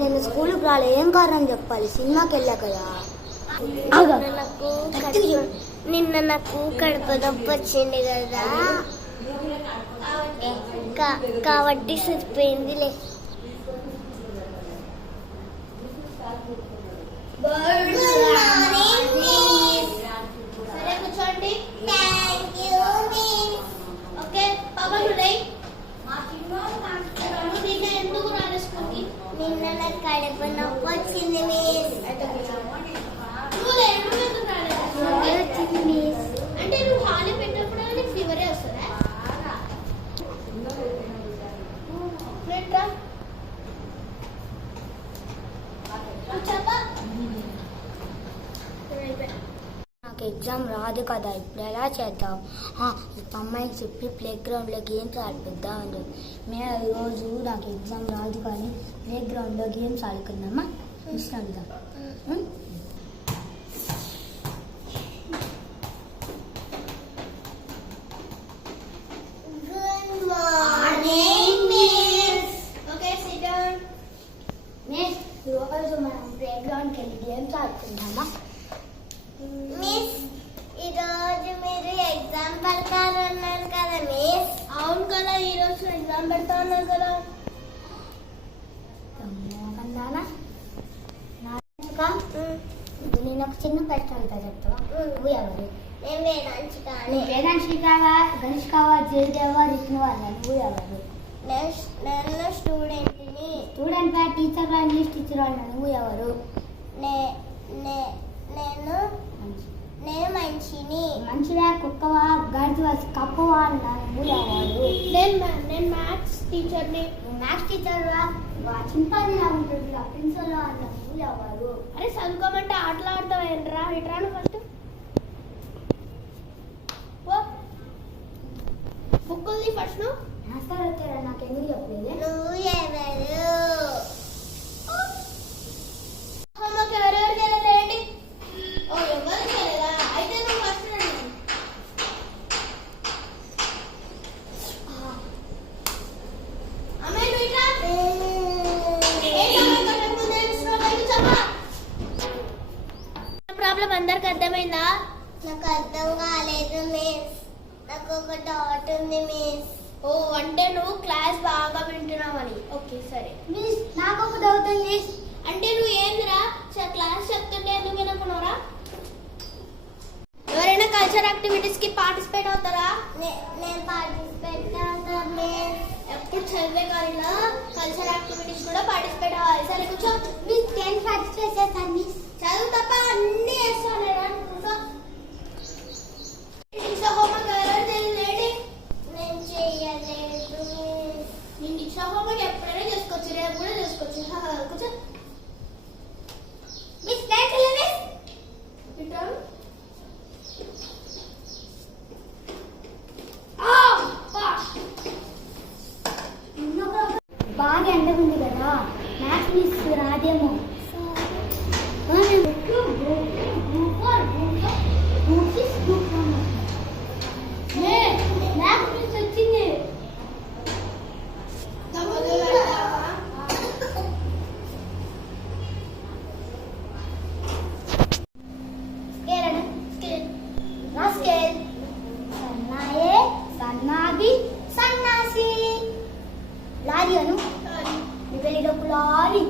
నేను స్కూల్కి రాలే, ఏం కారణం చెప్పాలి? సినిమాకి వెళ్ళా కదా. నిన్న నాకు కడుపు నొప్పి వచ్చింది కదా, కాబట్టి సరిపోయిందిలే. సరే కూర్చోండి. ఓకే పాపా ఎందుకు రాలేసుకుంది? నిన్న నాకు కడుపు నొప్పి వచ్చింది మిస్. అంటే నువ్వు హాలి పెట్టినప్పుడు నీకు ఫీవరే వస్తుందా? నాకు ఎగ్జామ్ రాదు కదా, ఇప్పుడు ఎలా చేద్దాం? అమ్మాయికి చెప్పి ప్లే గ్రౌండ్లో గేమ్స్ ఆడిపిద్దామని చెప్పి మేము ఈరోజు నాకు ఎగ్జామ్ రాదు కానీ ప్లే గ్రౌండ్లో గేమ్స్ ఆడుకుందామా? విశ్రాంతిద్దాం. రోజు మనం ప్లే గ్రౌండ్కి వెళ్ళి గేమ్స్ ఆడుకుందామా? మిస్, ఈరోజు మీరు ఎగ్జామ్ పెడతారన్నారు కదా మిస్. అవును కదా, ఈరోజు ఎగ్జామ్ పెడతా ఉన్నారు కదా. నేను ఒక చిన్న ప్రశ్న అంతా చెప్తావా? నువ్వు ఎవరు? నేను వేదాంశికావా, గణిష్కావా, జయదేవా, రిక్నవాళ్ళ? నువ్వు ఎవరు? నేను స్టూడెంట్ని. స్టూడెంట్ టీచర్ ఇంగ్లీష్ టీచర్ వాళ్ళ? నువ్వు ఎవరు? నేను మనిషిని. మంచివా, కుక్కవా, గడిచివా, కప్పవా అన్న? నువ్వు ఎవరు? నేను మ్యాథ్స్ టీచర్ని. మ్యాథ్స్ టీచర్ చింపాజీలా ఉంటుంది ప్రిన్సిపల్ అన్న? నువ్వు ఎవరు? అరే చదువుకోమంటే ఆటలు ఆడతావు ఏంట్రా? ఇట్రాను ఫస్ట్ బుక్కుల్ది ఫస్ట్. నువ్వు మాస్టర్ వచ్చారా? నాకు ఎందుకు చెప్పలేదు? నువ్వు ఎవరు? హోంవర్క్ ఎవరెవరు చేయలేదండి? ఓ ఎవరు చేయలేదా? అయితే నువ్వు ఫస్ట్ రండి. అమ్మాయి నువ్వు ఇట్లా ప్రాబ్లం అందరికి అర్థమైందా? నాకు అర్థం కాలేదు మిస్. నాకు ఒక డౌట్ ఉంది మిస్. ఓ అంటే నువ్వు క్లాస్ బాగా వింటున్నావని. ఓకే సరే మిస్, నాకు ఒక డౌట్ ఉంది. అంటే నువ్వు ఏందిరా క్లాస్ చెప్తుంటే ఎందుకు వినకున్నారా? ఎవరైనా కల్చర్ యాక్టివిటీస్ కి పార్టిసిపేట్ అవుతారా? నేను పార్టిసిపేట్ అవుతా మిస్. ఎప్పుడు చదివే కాదు, కల్చర్ యాక్టివిటీస్ కూడా పార్టిసిపేట్ అవ్వాలి. సరే కూర్చో. మిస్ 10 పార్టిసిపేట్ చేస్తాను మిస్. చదువు తప్ప అన్ని వేస్తాను. హోంవర్క్ ఎవరెవరు చేయలేండి? నేను చేయలేదు. నేను ఇచ్చిన హోంవర్క్ ఎప్పుడైనా చేసుకోవచ్చు, రేపు కూడా చేసుకోవచ్చు. కూర్చో. మిస్ బాగా ఎండగుంది కదా, మ్యాథ్స్ మిస్ రాదేమో. సన్నాది సన్నాసి లారీ అను. లారీ